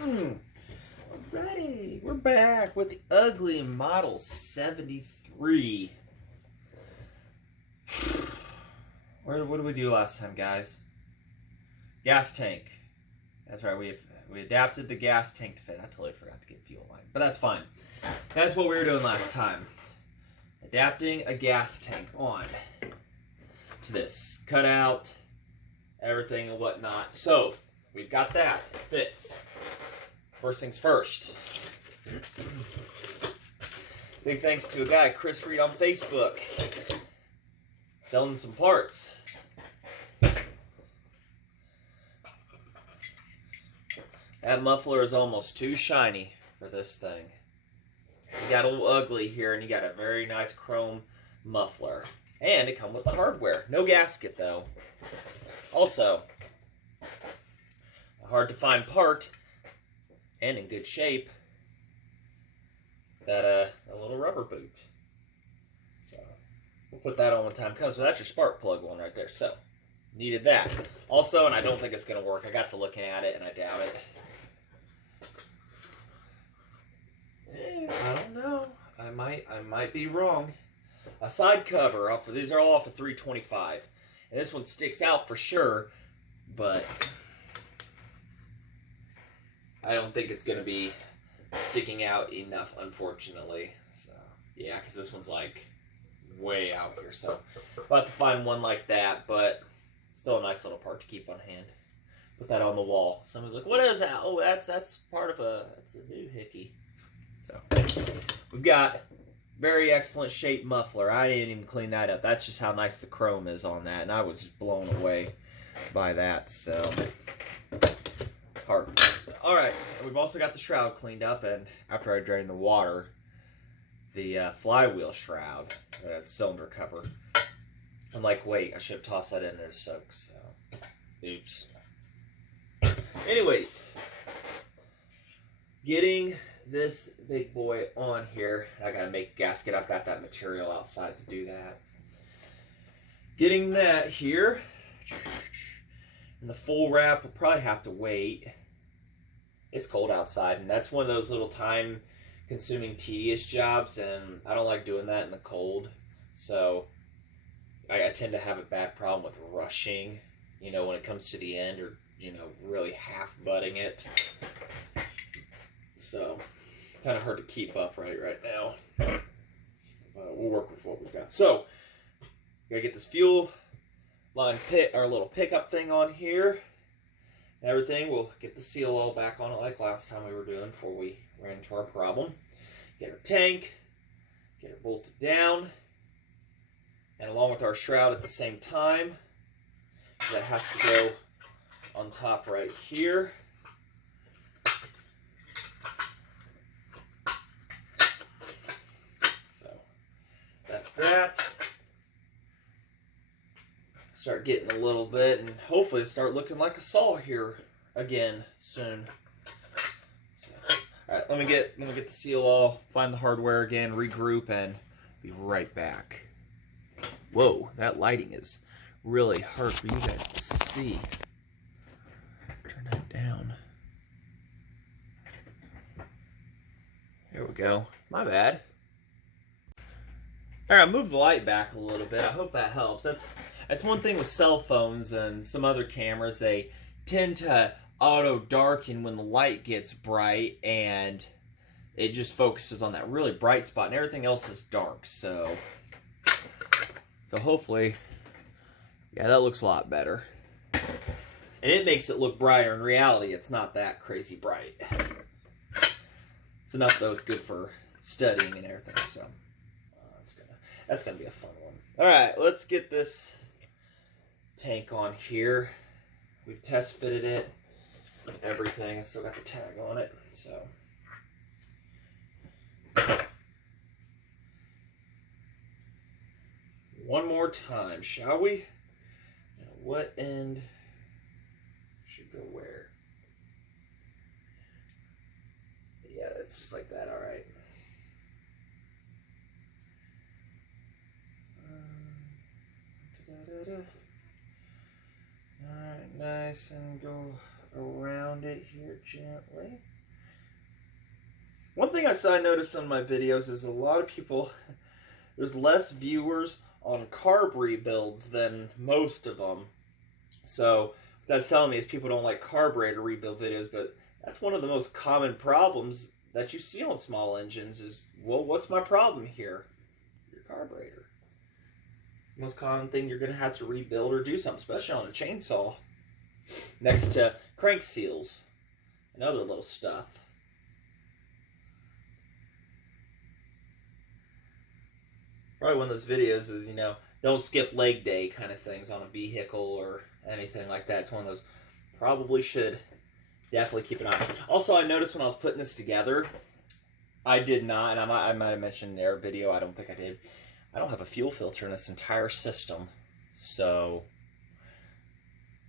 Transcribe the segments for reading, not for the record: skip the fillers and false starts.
Alrighty, we're back with the Ugly Model 73. What did we do last time, guys? Gas tank. That's right, we adapted the gas tank to fit. I totally forgot to get fuel line, but that's fine. That's what we were doing last time. Adapting a gas tank on to this. Cut out everything and whatnot. So, we've got that. It fits. First things first. Big thanks to a guy, Chris Reed, on Facebook. Selling some parts. That muffler is almost too shiny for this thing. You got a little ugly here, and you got a very nice chrome muffler. And it comes with the hardware. No gasket, though. Also, a hard to find part, and in good shape, that a little rubber boot. So, we'll put that on when time comes. So that's your spark plug one right there. So, needed that. Also, and I don't think it's going to work. I got to looking at it, and I doubt it. I don't know. I might be wrong. A side cover. These are all off of 325. And this one sticks out for sure, but I don't think it's going to be sticking out enough, unfortunately. So, yeah, because this one's like way out here. So, I'll have to find one like that, but still a nice little part to keep on hand. Put that on the wall. Somebody's like, what is that? Oh, that's part of that's a new hickey. So, we've got very excellent shaped muffler. I didn't even clean that up. That's just how nice the chrome is on that, and I was blown away by that. So, hard. All right, we've also got the shroud cleaned up, and after I drained the water, the flywheel shroud, that cylinder cover. I'm like, wait, I should have tossed that in there to soak. So, oops. Anyways, getting this big boy on here. I gotta make a gasket. I've got that material outside to do that. Getting that here. And the full wrap will probably have to wait. It's cold outside, and that's one of those little time-consuming, tedious jobs, and I don't like doing that in the cold. So I tend to have a bad problem with rushing, you know, when it comes to the end, or, you know, really half-butting it. So, kind of hard to keep up right now. We'll work with what we've got. So, gotta get this fuel line our little pickup thing on here. And everything. We'll get the seal all back on it like last time we were doing before we ran into our problem. Get our tank. Get it bolted down. And along with our shroud at the same time. That has to go on top right here. That. Start getting a little bit, and hopefully start looking like a saw here again soon. So, all right, let me get the seal all, find the hardware again, regroup, and be right back. Whoa, that lighting is really hard for you guys to see. Turn that down. There we go. My bad. All right, move the light back a little bit. I hope that helps. That's one thing with cell phones and some other cameras. They tend to auto darken when the light gets bright, and it just focuses on that really bright spot, and everything else is dark. So hopefully, yeah, that looks a lot better. And it makes it look brighter. In reality, it's not that crazy bright. It's enough, though. It's good for studying and everything. So that's gonna be a fun one. All right, let's get this tank on here. We've test fitted it, everything. I still got the tag on it, so. One more time, shall we? Now, what end should go where? Yeah, it's just like that, all right. Alright, nice, and go around it here gently. One thing I noticed on my videos is a lot of people, there's less viewers on carb rebuilds than most of them. So what that's telling me is people don't like carburetor rebuild videos, but that's one of the most common problems that you see on small engines is, well, what's my problem here? Your carburetor. It's the most common thing you're going to have to rebuild or do something, especially on a chainsaw. Next to crank seals and other little stuff. Probably one of those videos is, you know, don't skip leg day kind of things on a vehicle or anything like that. It's one of those, probably should definitely keep an eye on. Also, I noticed when I was putting this together, I did not, and I might have mentioned in their video, I don't think I did, I don't have a fuel filter in this entire system. So,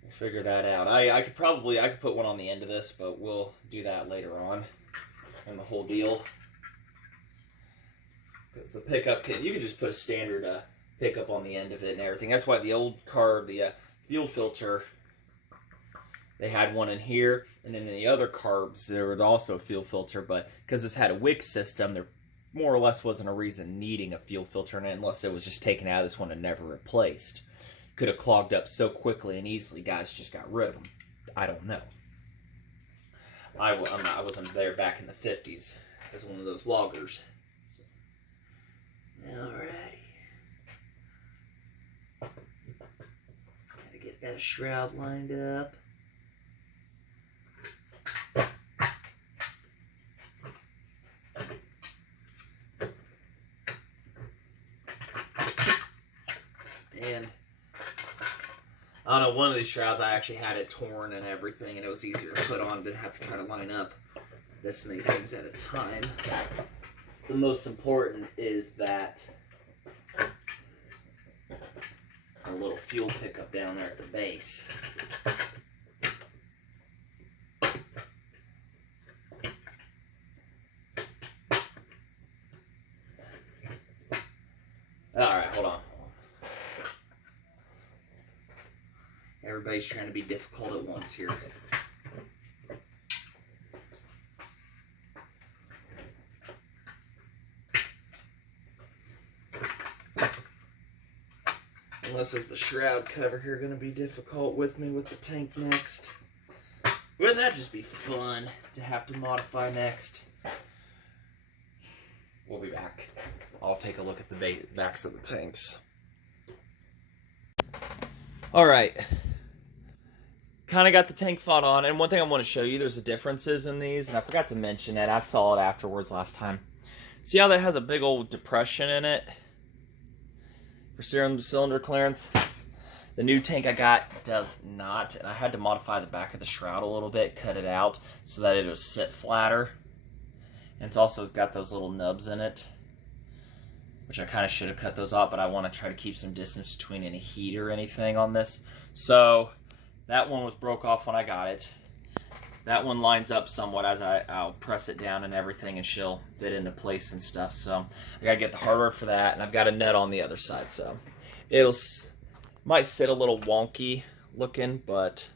we'll figure that out. I could put one on the end of this, but we'll do that later on in the whole deal. Because the pickup kit, you can just put a standard pickup on the end of it and everything. That's why the old car, the fuel filter, they had one in here, and then in the other carbs there was also a fuel filter, but because this had a wick system, there more or less wasn't a reason needing a fuel filter in it unless it was just taken out of this one and never replaced. Could have clogged up so quickly and easily, guys just got rid of them. I don't know. I wasn't there back in the 50s as one of those loggers. So. Alrighty. Gotta get that shroud lined up. And I don't know, one of these shrouds I actually had it torn and everything, and it was easier to put on, didn't have to kind of line up this many things at a time. The most important is that a little fuel pickup down there at the base. Alright, hold on. Everybody's trying to be difficult at once here. Unless it's the shroud cover here going to be difficult with me with the tank next. Wouldn't that just be fun to have to modify next? We'll be back. I'll take a look at the backs of the tanks. Alright. Kind of got the tank fought on, and one thing I want to show you, there's the differences in these, and I forgot to mention it. I saw it afterwards last time. See how that has a big old depression in it? For cylinder clearance. The new tank I got does not, and I had to modify the back of the shroud a little bit, cut it out so that it would sit flatter. And it's also got those little nubs in it, which I kind of should have cut those off, but I want to try to keep some distance between any heat or anything on this. So that one was broke off when I got it. That one lines up somewhat as I'll press it down and everything, and she'll fit into place and stuff. So I gotta get the hardware for that, and I've got a nut on the other side. So might sit a little wonky looking, but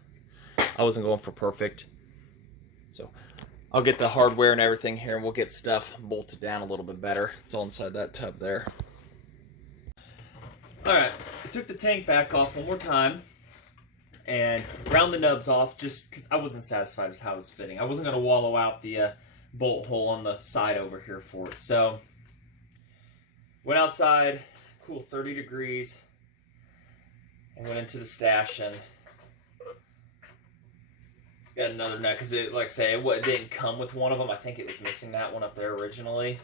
I wasn't going for perfect. So I'll get the hardware and everything here, and we'll get stuff bolted down a little bit better. It's all inside that tub there. Alright, I took the tank back off one more time and ground the nubs off just because I wasn't satisfied with how it was fitting. I wasn't going to wallow out the bolt hole on the side over here for it. So, went outside, cool 30 degrees, and went into the stash and got another nut because it, like I say, it didn't come with one of them. I think it was missing that one up there originally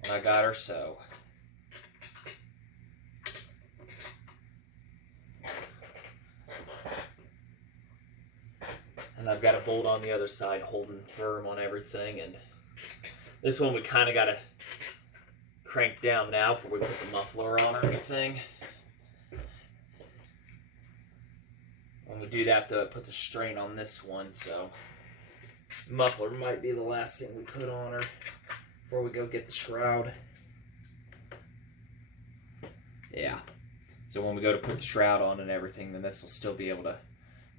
when I got her, so. And I've got a bolt on the other side holding firm on everything, and this one we kind of got to crank down now before we put the muffler on or anything. When we do that, though, it puts a strain on this one, so muffler might be the last thing we put on her before we go get the shroud. Yeah. So when we go to put the shroud on and everything, then this will still be able to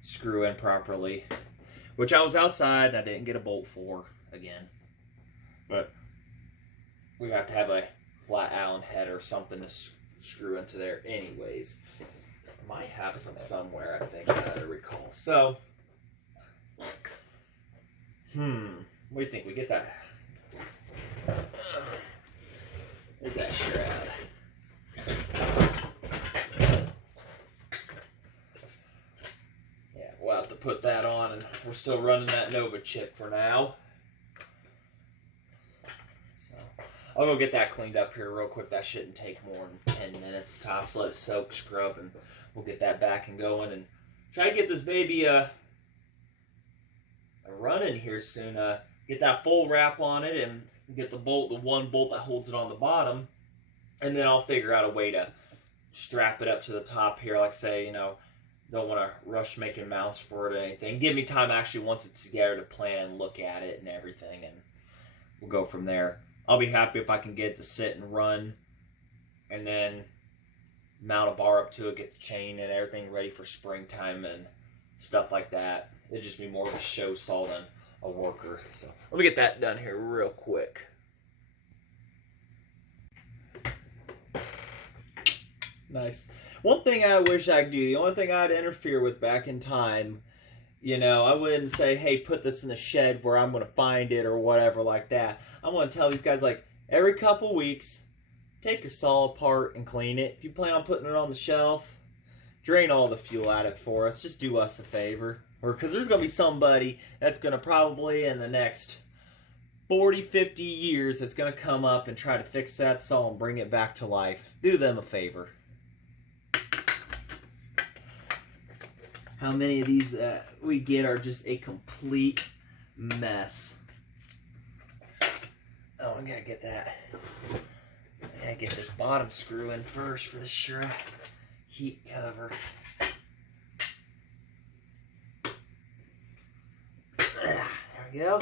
screw in properly. Which I was outside and I didn't get a bolt for again. But we have to have a flat Allen head or something to screw into there anyways. I might have some somewhere, I think, I recall. So, what do you think? We get that? Where's that shroud? Yeah, we'll have to put that on, and we're still running that Nova chip for now. I'll go get that cleaned up here real quick. That shouldn't take more than 10 minutes tops. Let it soak, scrub, and we'll get that back and going and try to get this baby running here soon. Get that full wrap on it and get the one bolt that holds it on the bottom, and then I'll figure out a way to strap it up to the top here. Like say, you know, don't want to rush making mounts for it or anything. Give me time actually once it's together to plan and look at it and everything, and we'll go from there. I'll be happy if I can get it to sit and run and then mount a bar up to it, get the chain and everything ready for springtime and stuff like that. It'd just be more of a show saw than a worker. So let me get that done here real quick. Nice. One thing I wish I could do, the only thing I'd interfere with back in time, you know, I wouldn't say, hey, put this in the shed where I'm going to find it or whatever like that. I'm going to tell these guys, like, every couple weeks, take your saw apart and clean it. If you plan on putting it on the shelf, drain all the fuel out of it for us. Just do us a favor. Or because there's going to be somebody that's going to probably in the next 40, 50 years that's going to come up and try to fix that saw and bring it back to life. Do them a favor. How many of these we get are just a complete mess. Oh, I gotta get that. I gotta get this bottom screw in first for the sure heat cover. There we go.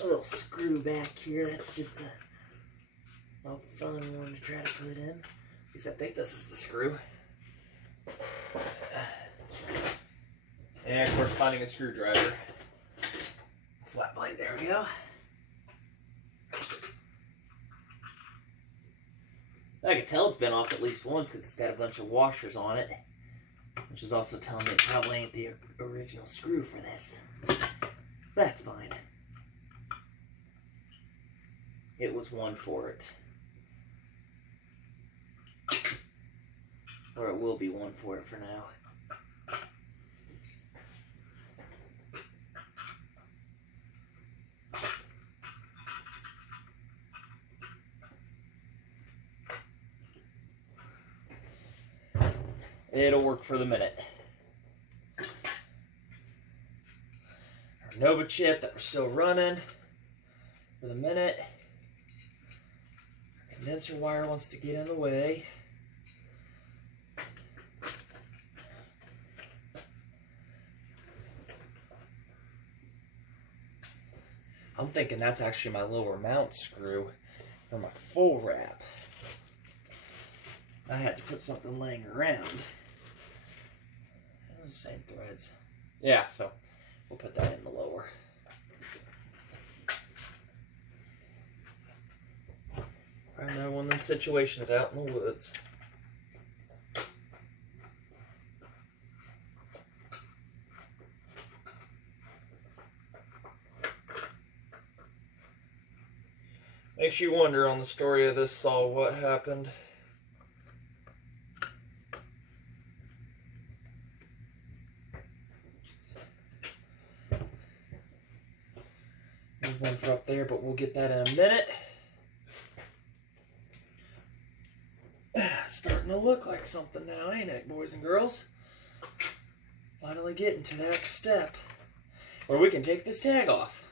A little screw back here. That's just a fun one to try to put in. At least I think this is the screw. And of course, finding a screwdriver. Flat blade, there we go. I can tell it's been off at least once because it's got a bunch of washers on it, which is also telling me it probably ain't the original screw for this. That's fine. It was one for it. Or it will be one for it for now. It'll work for the minute. Our Nova chip that we're still running for the minute. Our condenser wire wants to get in the way. I'm thinking that's actually my lower mount screw for my full wrap. I had to put something laying around. Those are the same threads. Yeah, so we'll put that in the lower. Another one of them situations out in the woods. Makes you wonder on the story of this saw what happened. There's one for up there, but we'll get that in a minute. Starting to look like something now, ain't it, boys and girls? Finally getting to that step where we can take this tag off.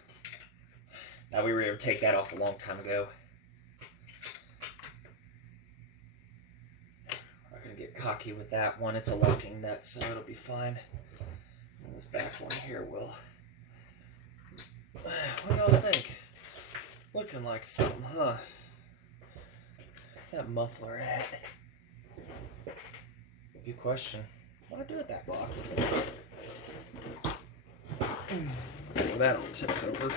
Now, we were able to take that off a long time ago. I'm not going to get cocky with that one. It's a locking nut, so it'll be fine. And this back one here will. What do y'all think? Looking like something, huh? that muffler at? Good question. What do I do with that box? Well, that all tips over.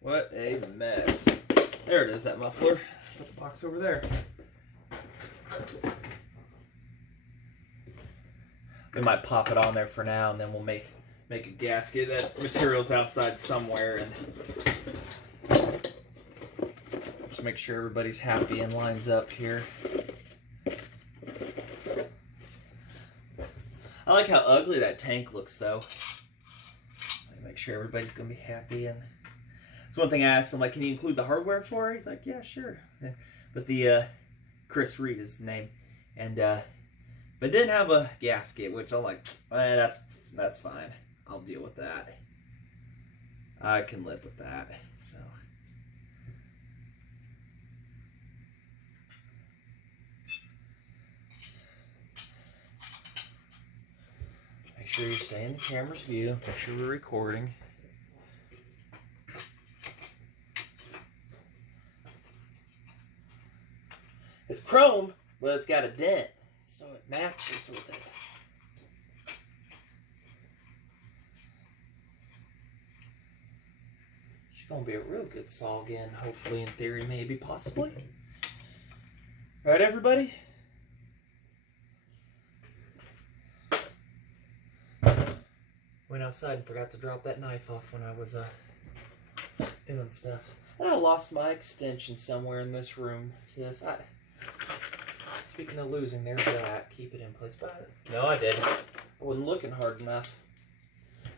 What a mess. There it is, that muffler. Put the box over there. We might pop it on there for now, and then we'll make a gasket. That material's outside somewhere, and just make sure everybody's happy and lines up here. I like how ugly that tank looks, though. Make sure everybody's gonna be happy. And that's one thing I asked him, like, can you include the hardware for it? He's like, yeah, sure. But the Chris Reed is his name, and but it didn't have a gasket, which I'm like, that's fine. I'll deal with that. I can live with that. So. Make sure you stay in the camera's view. Make sure we're recording. It's chrome, but it's got a dent, so it matches with it. She's gonna be a real good saw again, hopefully, in theory, maybe, possibly. All right, everybody? Went outside and forgot to drop that knife off when I was doing stuff. And I lost my extension somewhere in this room. Yes, speaking of losing, there's that. Keep it in place. But no, I didn't. I wasn't looking hard enough. I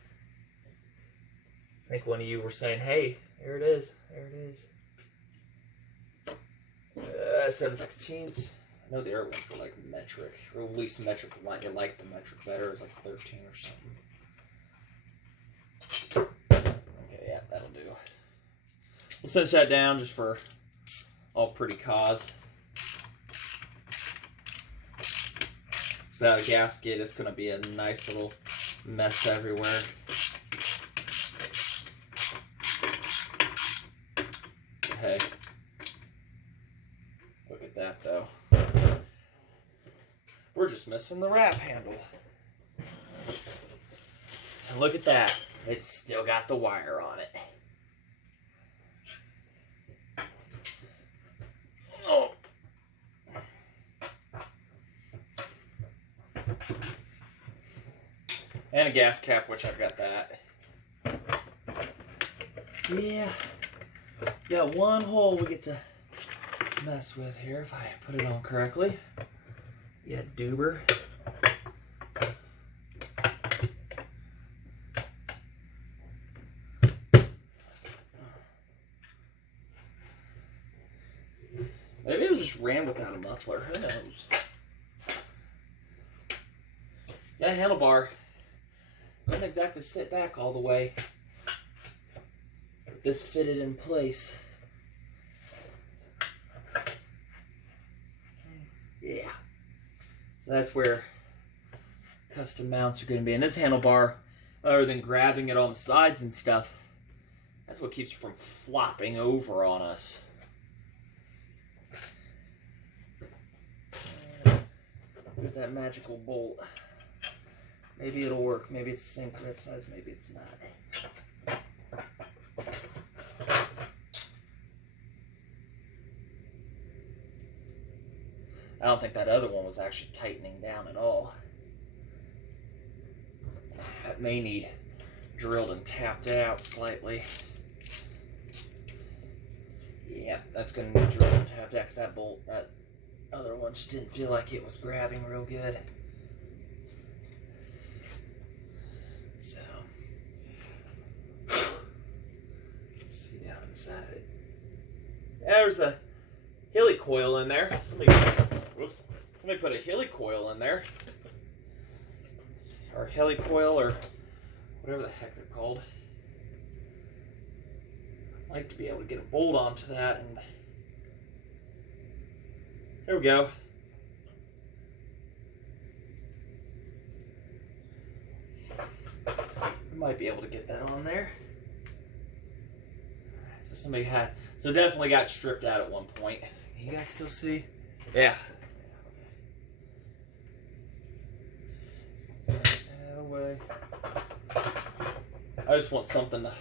think one of you were saying, hey, there it is. There it is. 7/16. I know the other ones were like metric. Or at least metric. You like the metric better. It was like 13 or something. Okay, yeah, that'll do. We'll cinch that down just for all pretty cause. Without a gasket, it's going to be a nice little mess everywhere. Hey, look at that though. We're just missing the wrap handle. And look at that. It's still got the wire on it. Oh. And a gas cap, which I've got that. Yeah. Got one hole we get to mess with here if I put it on correctly. Yeah, Duber. Maybe it was just ran without a muffler. Who knows? That handlebar doesn't exactly sit back all the way. This fitted in place. Yeah. So that's where custom mounts are going to be. And this handlebar, other than grabbing it on the sides and stuff, that's what keeps it from flopping over on us. With that magical bolt. Maybe it'll work. Maybe it's the same thread size. Maybe it's not. I don't think that other one was actually tightening down at all. That may need drilled and tapped out slightly. Yeah, that's going to need drilled and tapped out because that bolt, that other one just didn't feel like it was grabbing real good. So, see down inside. There's a Hilly coil in there. Somebody put a Hilly coil in there. Or Heli coil, or whatever the heck they're called. I'd like to be able to get a bolt onto that, and there we go. We might be able to get that on there. It's somebody had, so definitely got stripped out at one point. You guys still see? Yeah. Away. I just want something to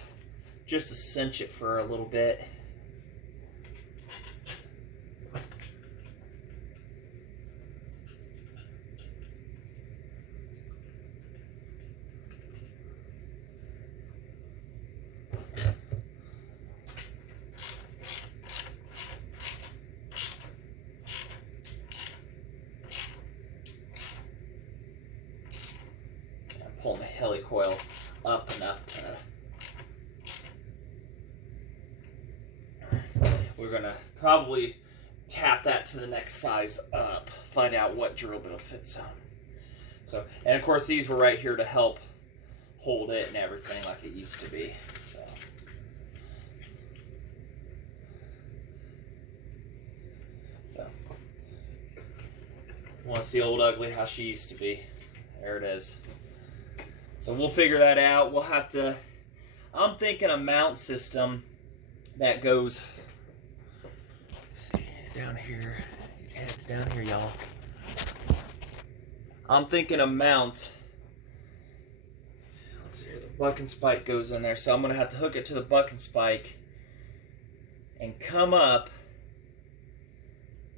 just to cinch it for a little bit. Pulling the helicoil up enough to, we're gonna probably tap that to the next size up, find out what drill bit it fits on. So, and of course these were right here to help hold it and everything like it used to be. So want to see old ugly how she used to be. There it is. So we'll figure that out. We'll have to, I'm thinking a mount system that goes, see, down here, it's down here, y'all. I'm thinking a mount, let's see here, the bucking spike goes in there. So I'm gonna have to hook it to the bucking spike and come up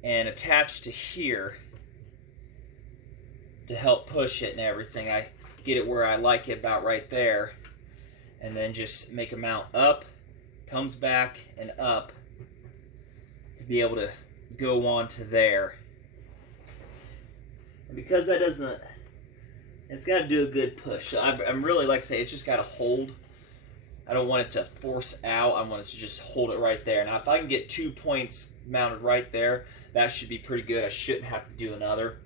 and attach to here to help push it and everything. I get it where I like it about right there, and then just make a mount up, comes back and up to be able to go on to there. And because that doesn't, it's got to do a good push. So I'm really, like I say, it's just got to hold. I don't want it to force out. I want it to just hold it right there. Now if I can get 2 points mounted right there, that should be pretty good. I shouldn't have to do another.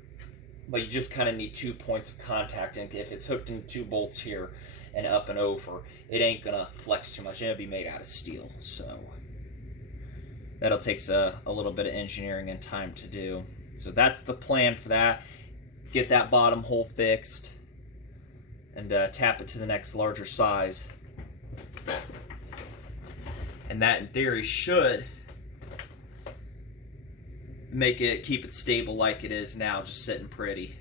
But you just kind of need 2 points of contact, and if it's hooked into 2 bolts here and up and over, it ain't gonna flex too much. It'll be made out of steel, so that'll take a little bit of engineering and time to do. So that's the plan for that. Get that bottom hole fixed and tap it to the next larger size, and that in theory should keep it stable like it is now, just sitting pretty.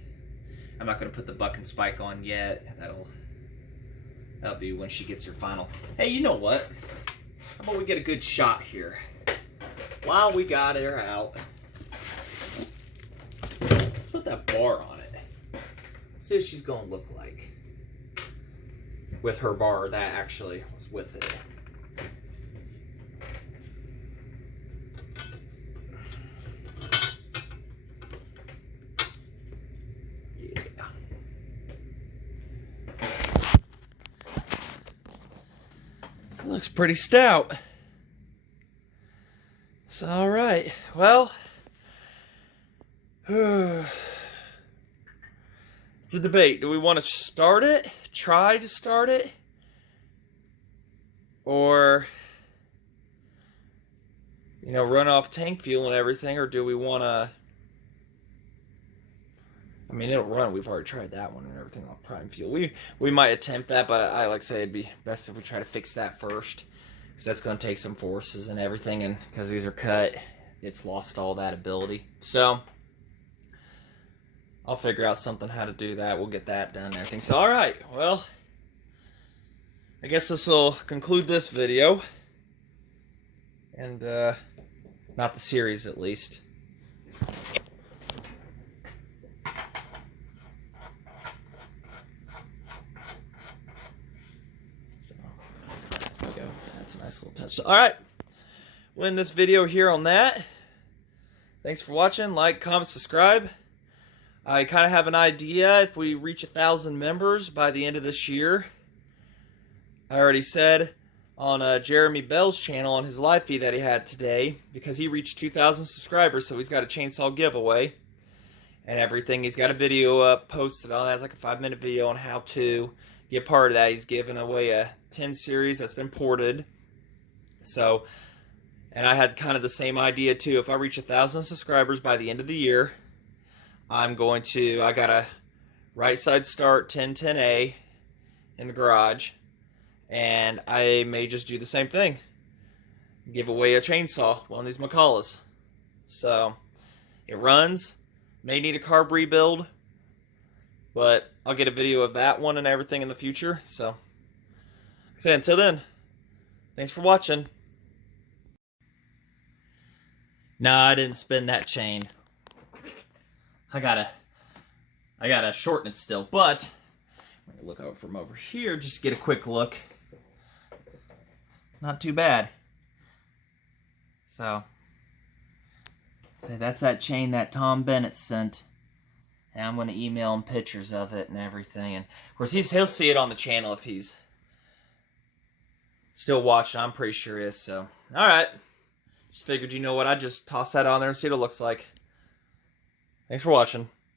I'm not going to put the bucking spike on yet. That'll be when she gets her final. Hey, you know what? How about we get a good shot here while we got her out? Let's put that bar on it. Let's see what she's going to look like with her bar that actually was with it. Looks pretty stout. So, all right. Well, it's a debate. Do we want to start it? Try to start it? Or, you know, run off tank fuel and everything? Or do we want to... I mean, it'll run. We've already tried that one and everything on prime fuel. We might attempt that, but I like to say it'd be best if we try to fix that first, because that's going to take some forces and everything, and because these are cut, it's lost all that ability. So I'll figure out something how to do that. We'll get that done and everything. So, all right. Well, I guess this will conclude this video, and not the series at least. That's a nice little touch. So, all right, we'll end this video here on that. Thanks for watching. Like, comment, subscribe. I kind of have an idea if we reach 1,000 members by the end of this year. I already said on Jeremy Bell's channel on his live feed that he had today, because he reached 2,000 subscribers, so he's got a chainsaw giveaway and everything. He's got a video up posted on that. It's like a 5-minute video on how to get part of that. He's giving away a 10 series that's been ported. So, and I had kind of the same idea too. If I reach 1,000 subscribers by the end of the year, I got a right side start 1010A in the garage, and I may just do the same thing. give away a chainsaw, one of these McCullochs. So, it runs. May need a carb rebuild, but I'll get a video of that one and everything in the future. So, until then, thanks for watching. No, I didn't spin that chain. I gotta shorten it still, but I'm gonna look over from over here, just get a quick look. Not too bad. So that's that chain that Tom Bennett sent. And I'm gonna email him pictures of it and everything. And of course he'll see it on the channel if he's still watching. I'm pretty sure he is. So alright. Just figured, you know what, I'd just toss that on there and see what it looks like. Thanks for watching.